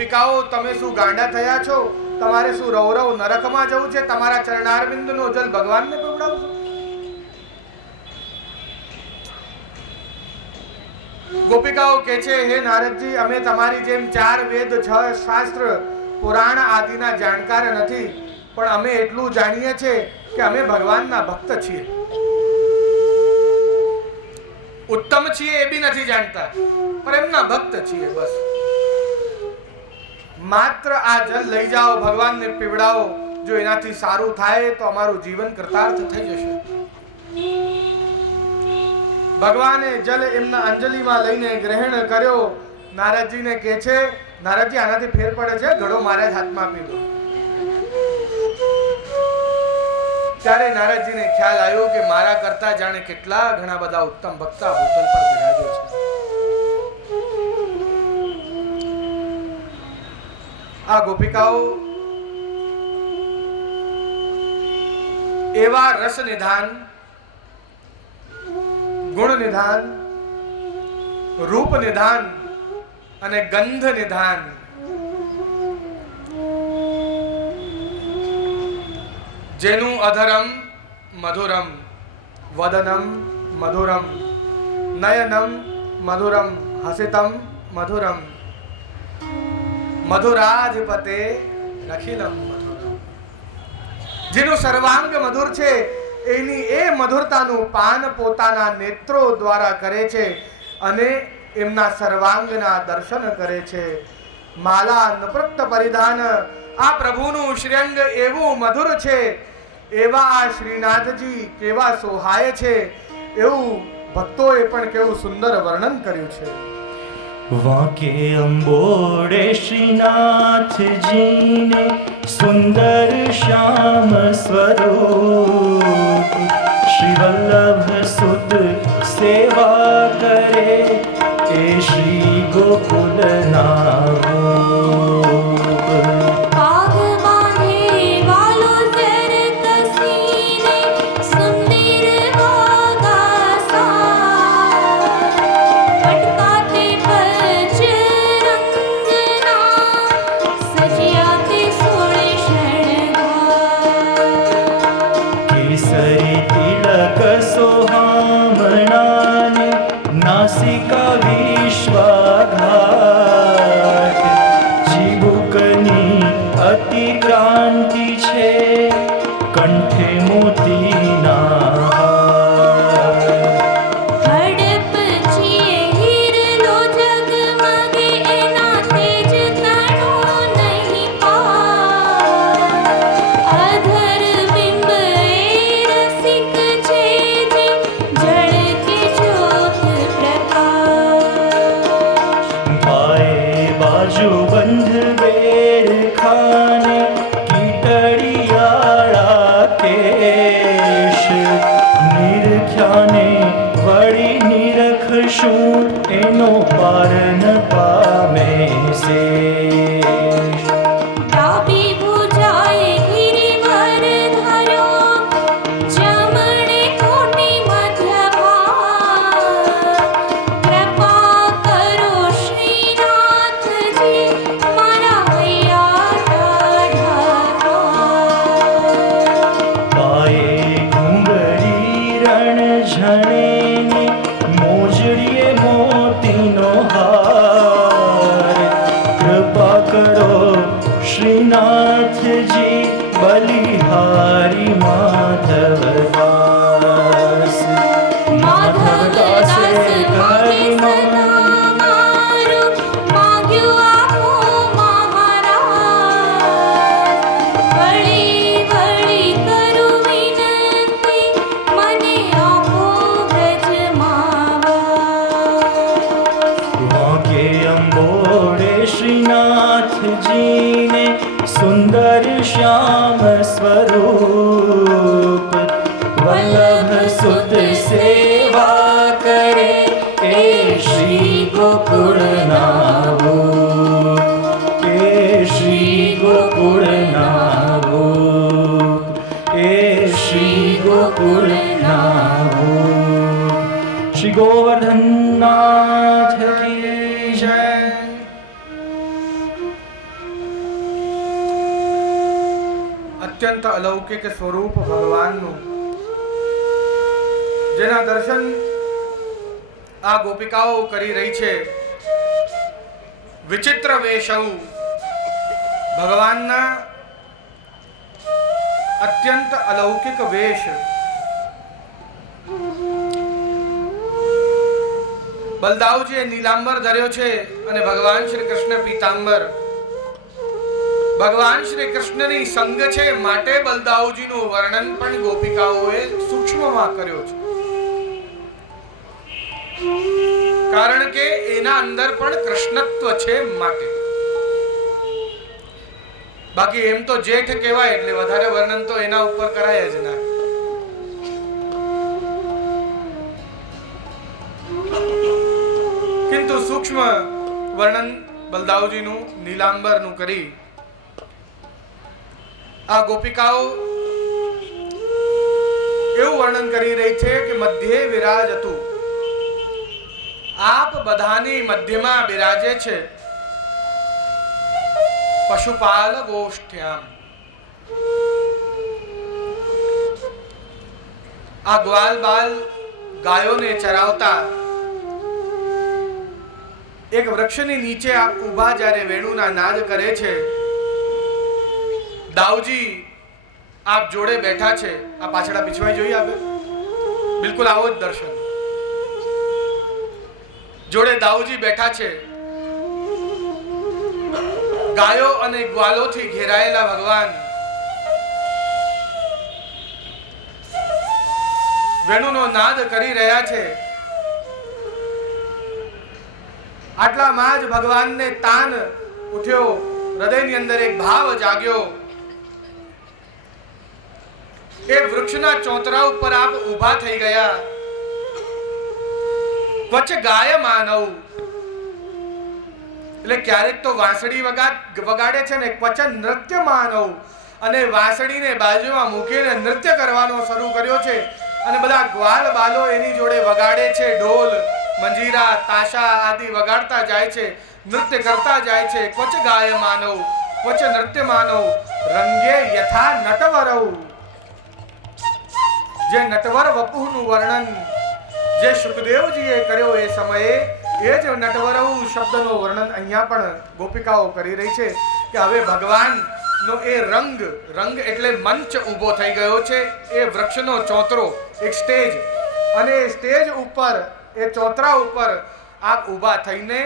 પિકાઓ તમે શું ગાંડા થયા છો? તમારે શું રૌરવ નરકમાં જવું છે? તમારા ચરણારવિંદનો જલ ભગવાનને પીવડાવશો? ગોપિકાઓ કહે છે, હે નારદજી, અમે તમારી જેમ 4 વેદ 6 શાસ્ત્ર પુરાણ આદિના જાણકાર નથી, પણ અમે એટલું જાણીએ છીએ કે અમે ભગવાનના ભક્ત છીએ. ઉત્તમ છીએ એ બી નથી જાણતા, પણ એમના ભક્ત છીએ. બસ માત્ર આ જલ લઈ જાઓ, ભગવાનને પીવડાવો. જો એનાથી સારું થાય તો અમારું જીવન કૃતાર્થ થઈ જશે. ભગવાને જલ એમના અંજલિમાં લઈને ગ્રહણ કર્યો. નારદજીને કહે છે, નારદજી આનાથી ફેર પડે છે, ઘડો મારા જ હાથમાં આપી દો. ત્યારે નારદજીને ખ્યાલ આવ્યો કે મારા કરતા જાણે કેટલા ઘણા બધા ઉત્તમ ભક્ત ભૂતલ પર બિરાજો છે. આ ગોપિકાઓ એવા રસ નિધાન, ગુણ નિધાન, રૂપ નિધાન અને ગંધ નિધાન જેનું અધરમ મધુરમ, વદનમ મધુરમ, નયનમ મધુરમ, હસિતમ મધુરમ, મધુરાધિપતે અખિલમ મધુરમ. જેનું સર્વાંગ મધુર છે, એની એ મધુરતાનું પાન પોતાના નેત્રો દ્વારા કરે છે અને એમના સર્વાંગના દર્શન કરે છે. માલા નૃત્ય પરિધાન, આ પ્રભુનું શ્રીઅંગ એવું મધુર છે, એવા આ શ્રીનાથજી કેવા સોહાય છે, એવું ભક્તોએ પણ કેવું સુંદર વર્ણન કર્યું છે. વાંકે અંબોડે શ્રીનાથજીને સુંદર શ્યામ સ્વરૂપ, શ્રી વલ્લભ સુત સેવા કરે એ શ્રી ગોકુલ નાસિકા વિશ્વાઘાત, ચીબુકની અતિ ક્રાંતિ છે, કંઠે મોતીના એનો પાર ન પામે સે. ડાબી ભુજાએ ગિરિવર ધર્યો, જમણે કોટી મધ્ય ભાગ. કૃપા કરો શ્રીનાથજી, મારા હૈયા ટાઢા. પાયે ઘૂંઘરી રણ ઝણેની, મોજડીએ મોતીનો હાર. કૃપા કરો શ્રીનાથજી, બલિહારી માધવદાસ. માધવદાસ કરુણા મારું માગ્યું આપો મહારાજ. વળી વળી કરું વિનંતી, મને આપો બ્રજમાં વાસ. વાંકે અંબોડે શ્રીનાથજીને સુંદર શ્યામ સ્વરૂપ, વલ્લભ સુત સેવા કરે એ શ્રી ગોકુળ નાવું, એ શ્રી ગોકુળ નાવું, એ શ્રી ગોકુળ નાવું. શ્રી ગોવર્ધનનાથ કી જય. અત્યંત અલૌકિક સ્વરૂપ ભગવાનનું, જેના દર્શન આ ગોપિકાઓ કરી રહી છે. વિચિત્ર વેશૌ, ભગવાનના અત્યંત અલૌકિક વેશ. બલદાવજીએ નીલાંબર ધર્યો છે અને ભગવાન શ્રી કૃષ્ણ પીતાંબર. ભગવાન શ્રી કૃષ્ણની સંગ છે માટે બલદાવજીનું વર્ણન પણ ગોપિકાઓએ સૂક્ષ્મમાં કર્યો છે, કારણ કે એના અંદર પણ કૃષ્ણત્વ છે માટે. બાકી એમ તો જેઠ કહેવાય એટલે વધારે વર્ણન તો એના ઉપર કરાય જ ના. કિંતુ સૂક્ષ્મ વર્ણન બલદાવજીનું નીલાંબરનું કરી આ ગોપિકાઓ એવું વર્ણન કરી રહી છે કે મધ્યે વિરાજતું, આપ બધાની મધ્યમાં બિરાજે છે. પશુપાલ ગોષ્ઠ્યામ, આ ગ્વાલ બાલ ગાયોને ચરાવતા એક વૃક્ષની નીચે આપ ઊભા જ્યારે વેણુના નાદ કરે છે. દાઉજી આપ જોડે બેઠા છે. આ પાછળ પીછવાઈ જોઈએ આપે, બિલકુલ આવો જ દર્શન. જોડે દાઉજી બેઠા છે. ગાયો અને ગ્વાલોથી ઘેરાયેલા ભગવાન વેણુનો નાદ કરી રહ્યા છે. આટલામાં જ ભગવાનને તાન ઉઠ્યો, હૃદયની અંદર એક ભાવ જાગ્યો. એ વૃક્ષના ચોતરા ઉપર આપ ઊભા થઈ ગયા. વચ્ચે ગાય માનવ, એટલે ક્યારેક તો વાંસળી વગાડે છે ને, ક્વચન નૃત્ય માનવ, અને વાંસળીને બાજુમાં મૂકીને નૃત્ય કરવાનો શરૂ કર્યો છે. અને બધા ગ્વાલ બાલો એની જોડે વગાડે છે. ઢોલ, મંજીરા, તાશા આદિ વગાડતા જાય છે, નૃત્ય કરતા જાય છે. ક્વચ ગાય માનવ, ક્વચ નૃત્ય માનવ, રંગે યથા નટવરવ. જે નટવર વપુનું વર્ણન જે શુકદેવજીએ કર્યો એ સમયે, એ જ નટવરવ શબ્દનો વર્ણન અહીંયા પણ ગોપિકાઓ કરી રહી છે કે હવે ભગવાનનો એ રંગ એટલે મંચ ઊભો થઈ ગયો છે. એ વૃક્ષનો ચોતરો એક સ્ટેજ, અને એ સ્ટેજ ઉપર, એ ચોતરા ઉપર આપ ઊભા થઈને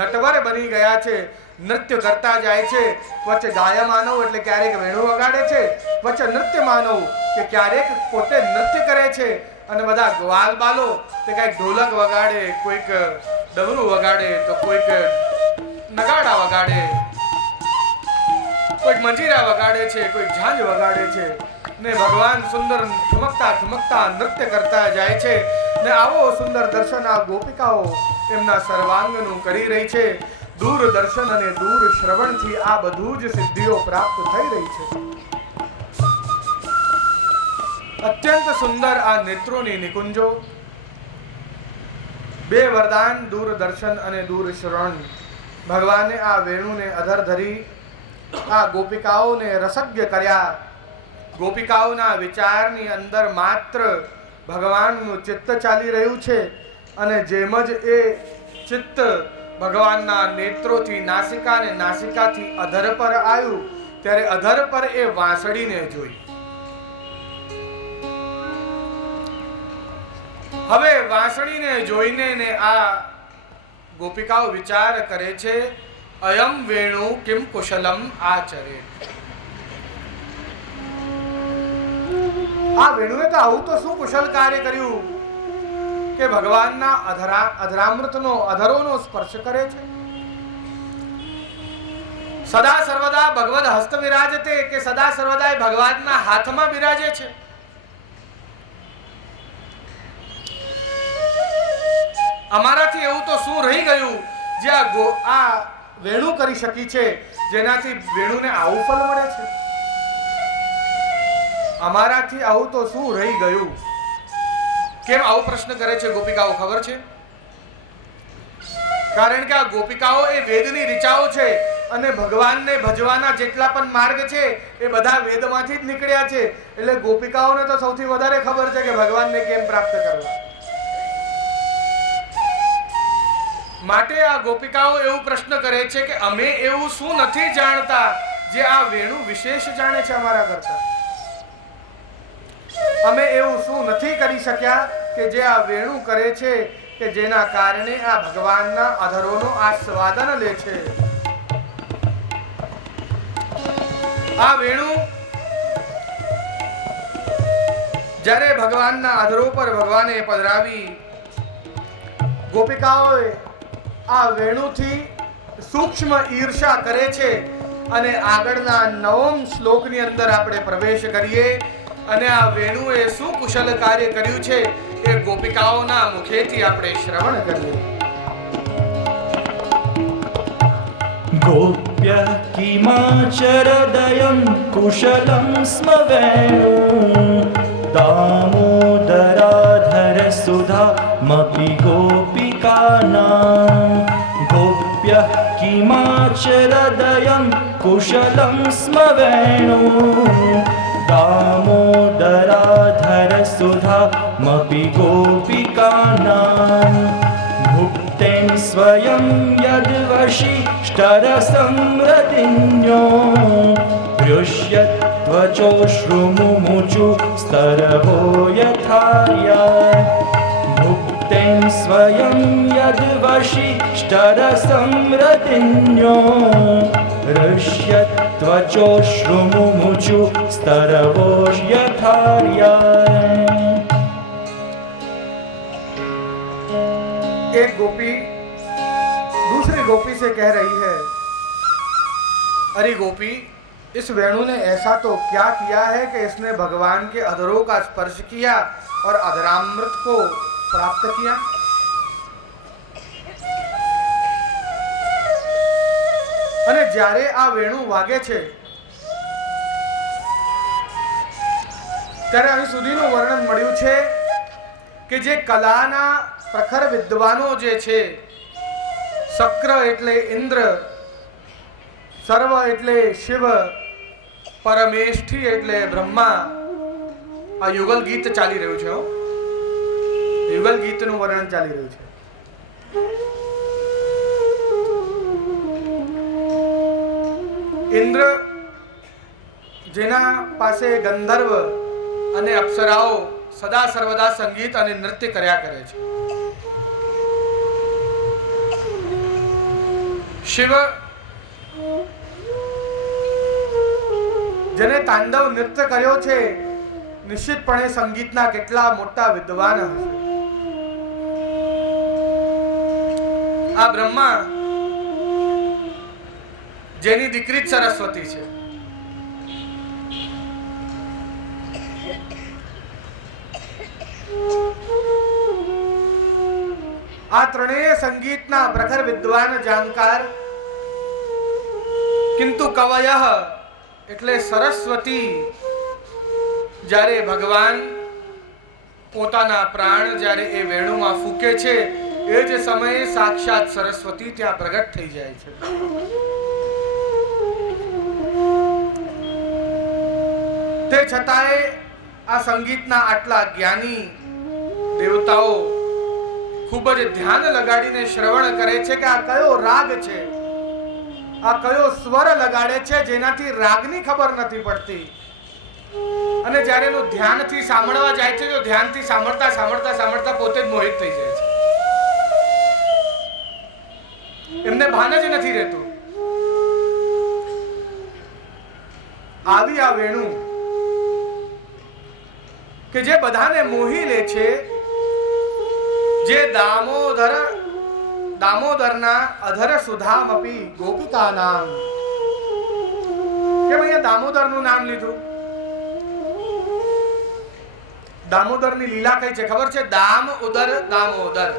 નટવર બની ગયા છે. નૃત્ય કરતા જાય છે. વચ્ચે ગાય માનવ એટલે ક્યારેક વેણુ વગાડે છે, વચ્ચે નૃત્ય માનવ કે ક્યારેક પોતે નૃત્ય કરે છે. અને બધા ગ્વાલ બાલો તે કઈક ઢોલક વગાડે, કોઈક ડમરું વગાડે, તો કોઈક નગાડા વગાડે, કોઈક મંજીરા વગાડે છે, કોઈક ઝાંઝ વગાડે છે. ને ભગવાન સુંદર ઠુમકતા નૃત્ય કરતા જાય છે. ને આવો સુંદર દર્શન આ ગોપિકાઓ એમના સર્વાંગનું કરી રહી છે. દૂર દર્શન અને દૂર શ્રવણથી આ બધું જ સિદ્ધિઓ પ્રાપ્ત થઈ રહી છે. અત્યંત સુંદર આ નેત્રોની નિકુંજો, બે વરદાન, દૂર દર્શન અને દૂર શ્રવણ. ભગવાને આ વેણુને અધર ધરી આ ગોપિકાઓને રસજ્ઞ કર્યા. ગોપિકાઓના વિચારની અંદર માત્ર ભગવાનનું ચિત્ત ચાલી રહ્યું છે. અને જેમ જ એ ચિત્ત ભગવાનના નેત્રોથી નાસિકા અને નાસિકાથી અધર પર આવ્યું, ત્યારે અધર પર એ વાંસળીને જોઈ. હવે વાંસળીને જોઈને ને આ ગોપિકાઓ વિચાર કરે છે, અયમ વેણુ કિમ કુશલમ આચરે. આ વેણુએ તો આવું તો શું કુશલ કાર્ય કર્યું કે ભગવાનના અધરામૃતનો, અધરોનો સ્પર્શ કરે છે. સદા સર્વદા ભગવદ હસ્ત વિરાજતે, કે સદા સર્વદા ભગવાનના હાથમાં બિરાજે છે. અમારાથી એવું તો શું રહી ગયું જે આ વેણુ કરી શકી છે, જેનાથી વેણુને આવું ફળ મળે છે? અમારાથી આવું તો શું રહી ગયું? કેમ આવો પ્રશ્ન કરે છે ગોપિકાઓ ખબર છે? કારણ કે આ ગોપિકાઓ એ વેદની ઋચાઓ છે અને ભગવાનને ભજવાના જેટલા પણ માર્ગ છે એ બધા વેદમાંથી જ નીકળ્યા છે. એટલે ગોપિકાઓને તો સૌથી વધારે ખબર છે કે ભગવાનને કેમ પ્રાપ્ત કરવા. માટે આ ગોપિકાઓ એવું પ્રશ્ન કરે છે કે અમે એવું શું નથી જાણતા જે આ વેણુ વિશેષ જાણે છે અમારા કરતા? અમે એવું શું નથી કરી શક્યા કે જે આ વેણુ કરે છે, કે જેના કારણે આ ભગવાનના અધરોનો આસ્વાદન લે છે. આ વેણુ જ્યારે ભગવાનના અધરો પર ભગવાને પધરાવી, ગોપિકાઓએ આ વેણુથી સૂક્ષ્મ ઈર્ષા કરે છે. અને આગળના 9મ શ્લોકની અંદર આપણે પ્રવેશ કરીએ અને આ વેણુએ શું કુશલ કાર્ય કર્યું છે એ ગોપિકાઓના મુખેથી આપણે શ્રવણ કરીએ. गोप्यः किमाचरदयं कुशलं स्म वेणु दामोदराधरसुधामपि गोपिकानां. गोप्यः किमाचरदयं कुशलं स्म वेणु दामोदराधरसुधामपि गोपिकानां. भुक्तेन स्वयं यद्वशिष्ठरसंरतिन्यो हृष्यत्वचोश्रुमुमुचु स्तरवो यथार्या. भुक्तेन स्वयं यद्वशिष्ठरसंरतिन्यो हृष्यत्वचोश्रुमुमुचु स्तरवो यथार्या. एक गोपी दूसरी गोपी से कह रही है, अरे गोपी, इस वेणु ने ऐसा तो क्या किया है कि इसने भगवान के अधरों का स्पर्श किया और अधरामृत को प्राप्त किया. અને જ્યારે આ વેણુ વાગે છે ત્યારે અહીં સુધીનું વર્ણન મળ્યું છે કે જે કલાના પ્રખર વિદ્વાનો જે છે, શક્ર એટલે ઇન્દ્ર, સર્વ એટલે શિવ, પરમેષ્ઠી એટલે બ્રહ્મા. આ યુગલ ગીત ચાલી રહ્યું છે. યુગલ ગીતનું વર્ણન ચાલી રહ્યું છે. ઇન્દ્ર જેના પાસે ગંધર્વ અને અપ્સરાઓ સદા સર્વદા સંગીત અને નૃત્ય કર્યા કરે છે. શિવ જેને તાંડવ નૃત્ય કર્યો છે, નિશ્ચિતપણે સંગીતના કેટલા મોટા વિદ્વાન હશે. આ બ્રહ્મા જેની દીકરી સરસ્વતી છે, આ ત્રણેય સંગીતના પ્રખર વિદ્વાન જાણકાર, કિંતુ કવયઃ એટલે સરસ્વતી જ્યારે ભગવાન પોતાના પ્રાણ જ્યારે એ વેણુમાં ફૂંકે છે એ જ સમયે સાક્ષાત સરસ્વતી ત્યાં પ્રગટ થઈ જાય છે. તે છતાંય આ સંગીતના આટલા જ્ઞાની દેવતાઓ ખૂબ જ ધ્યાન લગાડીને શ્રવણ કરે છે કે આ કયો રાગ છે, આ કયો સ્વર લગાડે છે, જેનાથી રાગની ખબર નથી પડતી. અને જ્યારે એનું ધ્યાનથી સાંભળવા જાય છે તો ધ્યાનથી સાંભળતા સાંભળતા સાંભળતા પોતે જ મોહિત થઈ જાય છે. એમને ભાન જ નથી રહેતું. આવી આ વેણુ કે જે બધાને મોહી લે છે, જે દામોદરના અધર સુધામપી ગોપિકાનામ. કેમ અહીંયા દામોદરનું નામ લીધું? દામોદરની લીલા કઈ છે ખબર છે? દામ ઉદર દામોદર,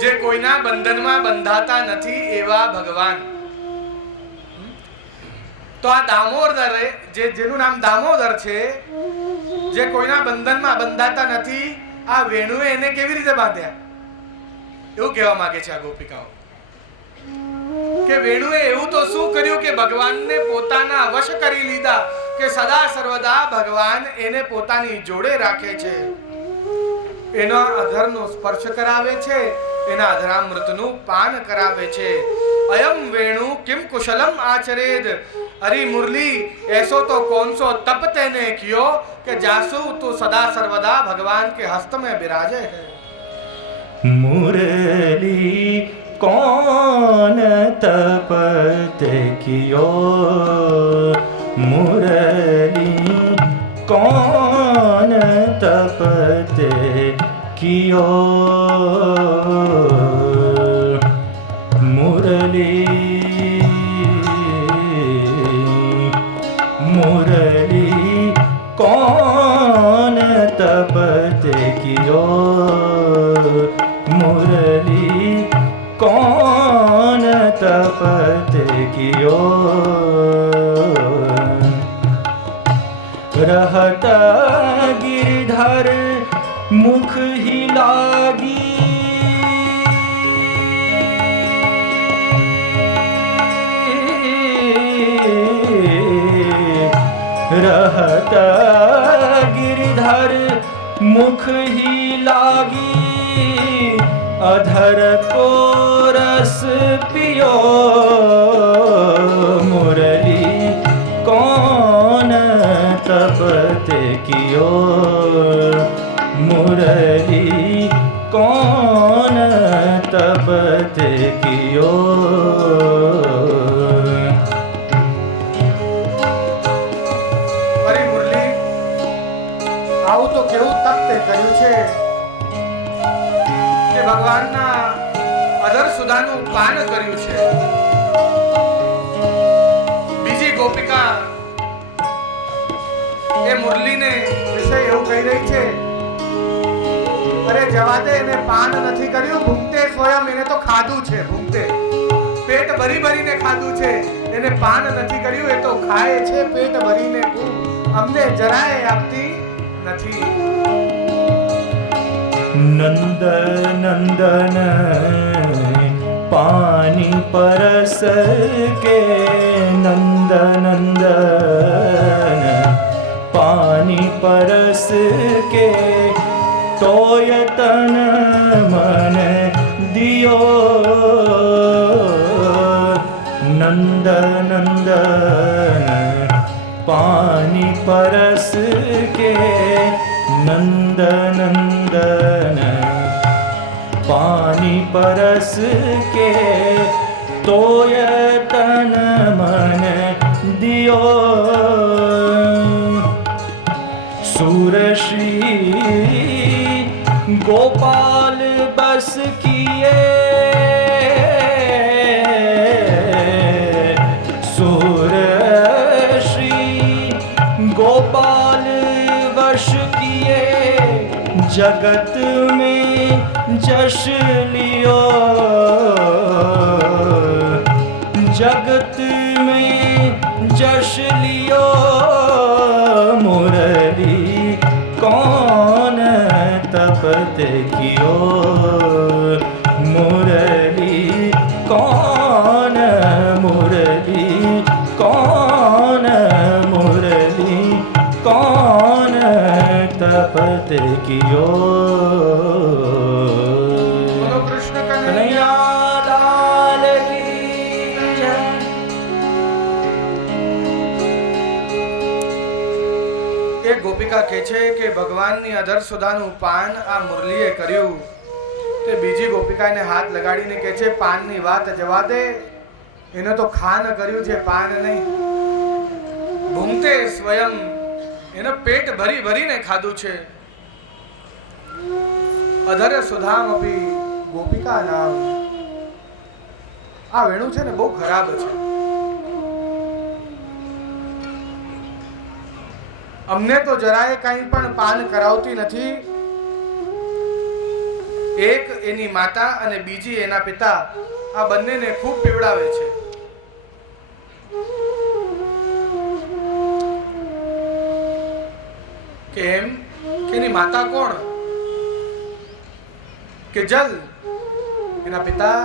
જે કોઈના બંધનમાં બંધાતા નથી એવા ભગવાન. તો આ દામોદર જેનું નામ દામોદર છે, જે કોઈના બંધનમાં બંધાતા નથી, આ વેણુએ એને કેવી રીતે બાંધ્યા? એવું કહેવા માંગે છે આ ગોપિકાઓ કે વેણુએ એવું તો શું કર્યું કે ભગવાનને પોતાના વશ કરી લીધા, કે સદા સર્વદા ભગવાન એને પોતાની જોડે રાખે છે, એના અધરનો સ્પર્શ કરાવે છે, એના અધરામૃતનું પાન કરાવે છે. અયમ વેણુ કિમ કુશલમ આચરેદ. अरे मुरली ऐसो तो कौन सो तप तेने कियो कि जासु तू सदा सर्वदा भगवान के हस्त में विराजे है. मुरली कौन तप ते कियो, मुरली कौन तप ते कियो, मुरली मुरली कौन तप ते कियो, मुरली कौन तप ते कियो. रहत गिरधर मुख ही लागी, रहत गिरधर मुख ही लागी, अधर को रस पियो, मुरली कौन तप ते कियो, मुरली कौन तप ते कियो. આવું તો કેવું તપ તે કર્યું છે કે ભગવાનના અધર સુધાનું પાન કર્યું છે. બીજી ગોપિકા એ મુરલીને વિશે એવું કહી રહી છે, અરે જવા દે, એને પાન નથી કર્યું, ભૂંગતે સ્વયં એને તો ખાધું છે, ભૂંગતે પેટ ભરી ભરીને ખાધું છે, એને પાન નથી કર્યું, એ તો ખાય છે પેટ ભરીને, અમને જરાય આપતી નથી. नंद नंदन पानी परस के, नंद नंदन पानी परस के, तोय तन मन दियो, नंद नंदन पानी परस के, नंद नंदन पानी परस के, तोय तन मन दियो. सूरश्री गोपाल बस किए, सूरश्री गोपाल वश किए, जगत में जश लियो, जगत में जश लियो, मुरली कौन तप ते कियो, मुरली कौन, मुरली कौन, मुरली कौन तप ते कियो. બોલો કૃષ્ણ કનૈયા લાલ કી જય. એક ગોપિકા કહે છે કે ભગવાનની અધર સુધાનું પાન આ મુરલીએ કર્યું. તે બીજી ગોપિકા એને હાથ લગાડીને કહે છે, પાનની વાત જવા દે, એને તો ખાન કર્યું છે, પાન નહીં. ભૂંગતે સ્વયં એને પેટ ભરી ભરીને ખાધું છે. અધર સુધામ અભી ગોપિકા નામ. આ વેણું છે ને બહુ ખરાબ છે. અમને તો જરાય કંઈ પણ પાન કરાવતી નથી. એક એની માતા અને બીજી એના પિતા, આ બંનેને ખૂબ પીવડાવે છે. કેમ કે એની માતા કોણ? કે જલ, એના પિતા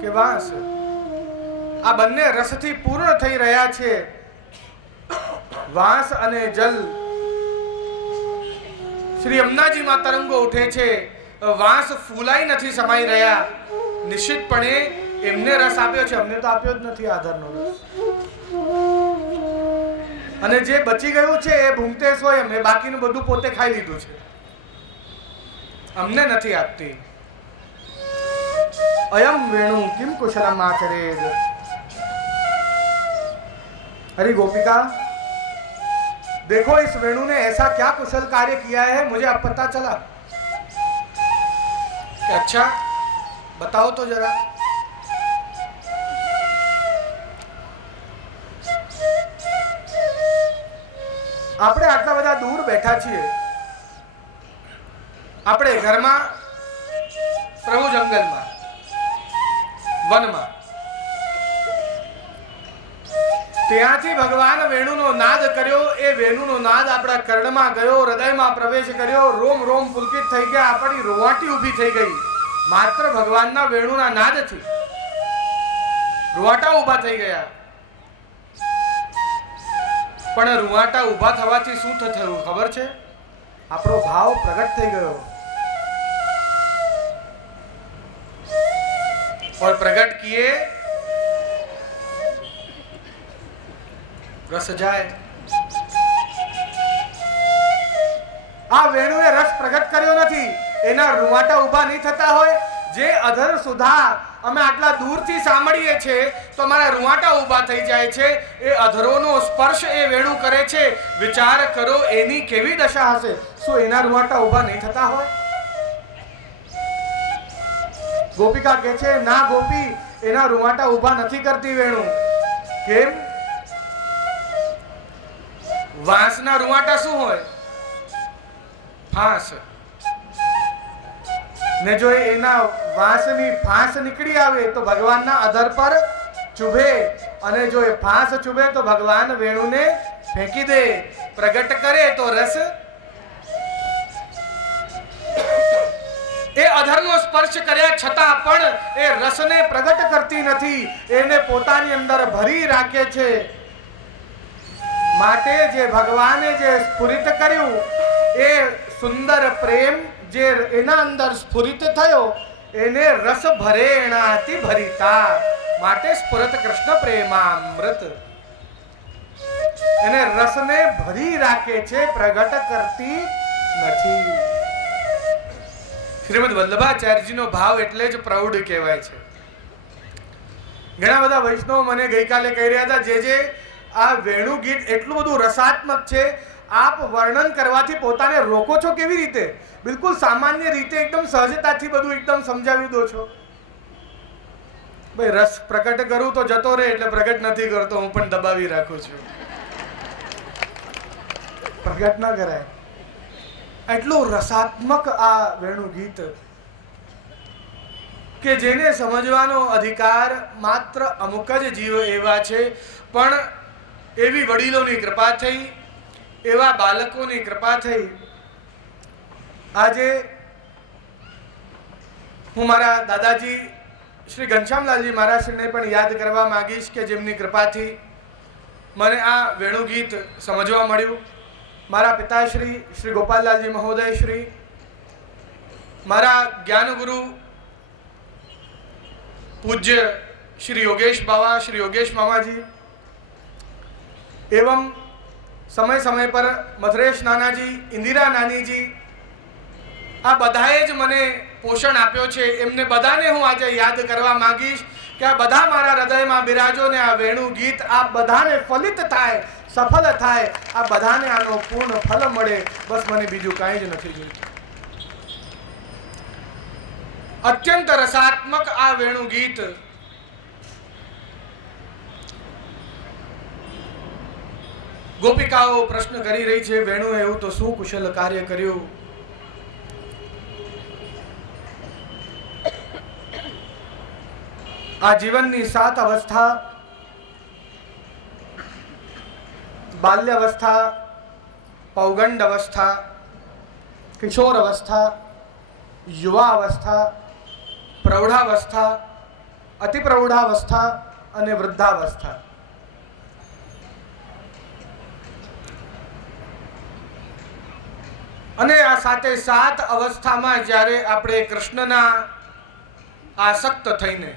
કે વાંસ. આ બંને રસથી પૂર્ણ થઈ રહ્યા છે. વાંસ અને જલ, શ્રી યમુનાજીમાં તરંગો ઉઠે છે. વાંસ ફૂલાઈ નથી સમાઈ રહ્યા. નિશ્ચિતપણે એમને રસ આપ્યો છે, અમને તો આપ્યો જ નથી આધારનો રસ. અને જે બચી ગયું છે એ ભૂંગતે સ્વયં, એ બાકીનું બધું પોતે ખાઈ લીધું છે, અમને નથી આપતી. અયમ વેણુ કિમ કુશલમ આચરેદ. अरे गोपिका, देखो इस वेणु ने ऐसा क्या कुशल कार्य किया है, मुझे अब पता चला. कि अच्छा बताओ तो जरा. આપણે આટલા બધા દૂર બેઠા છીએ. આપણે ઘરમાં, પ્રભુ જંગલમાં, વનમાં, ત્યાંથી ભગવાન વેણુનો નાદ કર્યો. એ વેણુનો નાદ આપણા કર્ણમાં ગયો, હૃદયમાં પ્રવેશ કર્યો. રોમ રોમ પુલકિત થઈ ગયા, આપણી રૂવાટી ઊભી થઈ ગઈ માત્ર ભગવાનના વેણુના નાદથી. રૂવાટા ઊભા થઈ ગયા. પણ રૂવાટા ઊભા થવાથી શું થયું ખબર છે? આપણો ભાવ પ્રગટ થઈ ગયો. और प्रगट किए रस जाए. આ વેણુએ રસ પ્રગટ કર્યો નથી, એના રૂવાટા ઊભા નહીં થતા હોય. જે અધર સુધા અમે આટલા દૂરથી સાંભળીએ છે તો અમારા રૂવાટા ઊભા થઈ જાય છે. એ અધરોનો સ્પર્શ એ વેણુ કરે છે. વિચાર કરો એની કેવી દશા હશે. શું એના રૂવાટા ઊભા નહીં થતા હોય? ગોપિકા કહે છે, ના ગોપી, એના રૂવાટા ઊભા નથી કરતી વેણુ. કેમ? વાંસના રૂવાટા શું હોય? ફાંસ. ને જો એના વાંસની ફાંસ નીકળી આવે તો ભગવાનના અધર પર ચૂભે, અને જો એ ફાંસ ચૂભે તો ભગવાન વેણુને ફેંકી દે. પ્રગટ કરે તો રસ. એ અધરનો સ્પર્શ કર્યા છતાં પણ એ રસને પ્રગટ કરતી નથી, એને પોતાની અંદર ભરી રાખે છે. માટે જે ભગવાને જે સ્ફુરિત કર્યું, એ સુંદર પ્રેમ જે એના અંદર સ્ફુરિત થયો, એને રસ ભરેણાથી ભરીતા. માટે સ્ફુરત કૃષ્ણ પ્રેમામૃત. એને રસને ભરી રાખે છે, પ્રગટ કરતી નથી. શ્રીમદ વલ્લભાચાર્યજીનો ભાવ એટલે જ પ્રૌઢ કહેવાય છે. ઘણા બધા વૈષ્ણવ મને ગઈકાલે કહી રહ્યા હતા, જે આ વેણુ ગીત એટલું બધું રસાત્મક છે, આપ વર્ણન કરવાથી પોતાને રોકો છો કેવી રીતે? બિલકુલ સામાન્ય રીતે એકદમ સહજતાથી બધું એકદમ સમજાવી દો છો. ભાઈ, રસ પ્રગટ કરું તો જતો રહે, એટલે પ્રગટ નથી કરતો, હું પણ દબાવી રાખું છું. પ્રગટ ના કરાય. એટલું રસાત્મક આ વેણુ ગીત કે જેને સમજવાનો અધિકાર માત્ર અમુક જ જીવ એવા છે. પણ એવી વડીલોની કૃપા થઈ, એવા બાળકોની કૃપા થઈ. આજે હું મારા દાદાજી શ્રી ઘનશ્યામલાલજી મહારાજને પણ યાદ કરવા માંગીશ કે જેમની કૃપાથી મને આ વેણુ ગીત સમજવા મળ્યું. મારા પિતાશ્રી શ્રી ગોપાલલાલજી મહોદય શ્રી, મારા જ્ઞાનગુરુ પૂજ્ય શ્રી યોગેશ બાવા, શ્રી યોગેશ મામાજી, एवं समय समय पर मथुरेश नानाजी, इंदिरा नानीजी, आ बधाए ज मने पोषण आप्यो छे. एमने बधाने हूँ आज याद करवा मांगीश कि आ बधा मारा हृदय में बिराजो ने आ वेणु गीत आ बधाने फलित थाय, सफल थाय, आ बधाने आनो पूर्ण फल मळे. बस मने बीजू कांई ज नथी जोईतुं. अत्यंत रसात्मक आ वेणु गीत. ગોપિકાઓ પ્રશ્ન કરી રહી છે, વેણુએ એવું તો શું કુશલ કાર્ય કર્યું? આ જીવનની 7 અવસ્થા, બાલ્યાવસ્થા, પૌગંડ અવસ્થા, કિશોર અવસ્થા, યુવા અવસ્થા, પ્રૌઢાવસ્થા, અતિ પ્રૌઢાવસ્થા અને વૃદ્ધાવસ્થા. અને આ સાથે સાત અવસ્થામાં જ્યારે આપણે કૃષ્ણના આસક્ત થઈને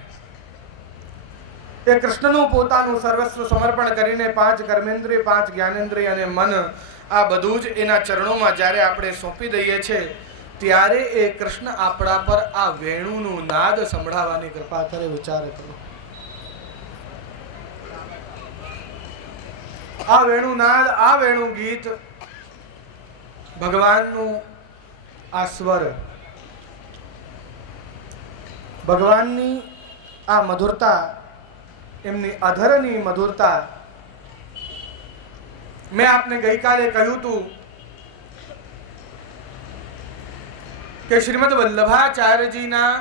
એ કૃષ્ણનું પોતાનું સર્વસ્વ સમર્પણ કરીને 5 કર્મેન્દ્રિય, 5 જ્ઞાનેન્દ્રિય અને મન આ બધું જ એના ચરણોમાં જ્યારે આપણે સોંપી દઈએ છીએ, ત્યારે એ કૃષ્ણ આપણા પર આ વેણુનું નાદ સંભળાવવાની કૃપા કરે. વિચાર કરો, આ વેણુનાદ, આ વેણુ ગીત, ભગવાનનું આ સ્વર, ભગવાનની આ મધુરતા, એમની અધરની મધુરતા. મેં આપને ગઈકાલે કહ્યું હતું કે શ્રીમદ વલ્લભાચાર્યજીના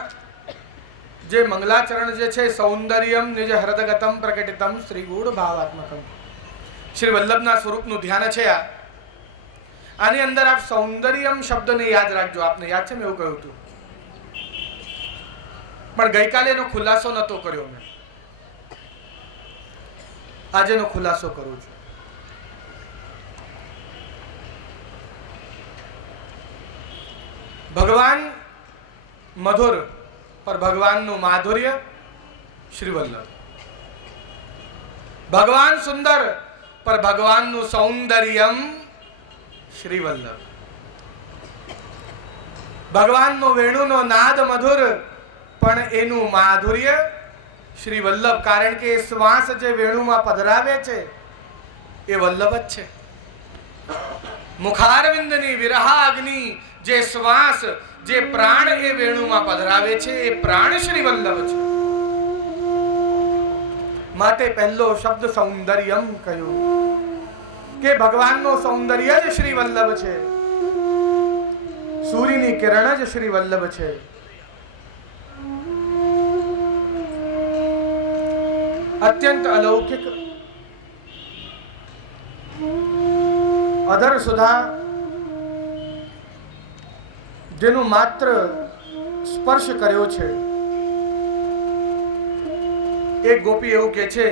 જે મંગલાચરણ જે છે, સૌંદર્યમ નિજ હૃદગતમ પ્રકટિતમ શ્રી ગૂઢ ભાવાત્મકમ, શ્રી વલ્લભના સ્વરૂપનું ધ્યાન છે. આની અંદર આપ સૌંદર્યમ શબ્દને યાદ રાખજો. આપને યાદ છે મેં એવું કહ્યું હતું, પણ ગઈકાલે એનો ખુલાસો નહોતો કર્યો. મેં આજે એનો ખુલાસો કરું છું. ભગવાન મધુર પર ભગવાનનું માધુર્ય શ્રી વલ્લભ, ભગવાન સુંદર પર ભગવાનનું સૌંદર્યમ શ્રી વલ્લભ, ભગવાનનો વેણુનો નાદ મધુર પણ એનું માધુર્ય શ્રી વલ્લભ. કારણ કે એ શ્વાસ જે વેણુમાં પધરાવે છે એ વલ્લભ જ છે. મુખારવિંદની વિરહાગ્નિ જે શ્વાસ, જે પ્રાણ એ વેણુમાં પધરાવે છે એ પ્રાણ શ્રી વલ્લભ છે. માટે પહેલો શબ્દ સૌંદર્યમ કહ્યું કે ભગવાનનો સૌંદર્ય જ શ્રી વલ્લભ છે, સૂર્યની કિરણ જ શ્રી વલ્લભ છે. અત્યંત અલૌકિક અધર સુધા જેનું માત્ર સ્પર્શ કર્યો છે. એક ગોપી એવું કહે છે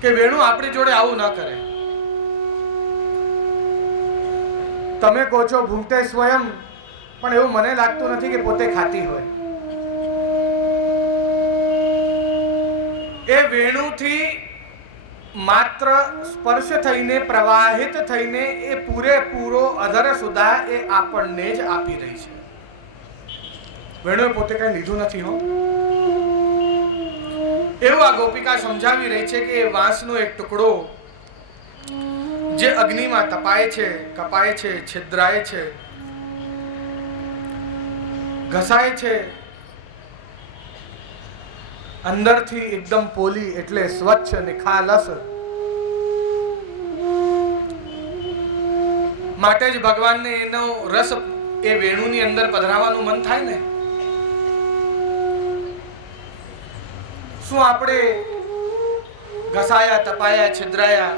કે વેણુ આપણી જોડે આવું ના કરે. તમે કહો છો ભૂંગતે સ્વયં, પણ એવું મને લાગતું નથી કે પોતે ખાતી હોય. એ વેણુથી માત્ર સ્પર્શ થઈને, પ્રવાહિત થઈને એ પૂરેપૂરો અધર સુધા એ આપણને જ આપી રહી છે. વેણુએ પોતે કઈ લીધું નથી હો. એવું આ ગોપિકા સમજાવી રહી છે કે એ વાંસનો એક ટુકડો જે અગ્નિમાં તપાય છે, કપાય છે, છિદ્રાય છે, ઘસાય છે, અંદરથી એકદમ પોલી એટલે સ્વચ્છ નિખાલસ. માટે જ ભગવાનને એનો રસ એ વેણુની અંદર પધરાવવાનું મન થાય ને. શું આપણે ઘસાયા, તપાયા, છિદ્રાયા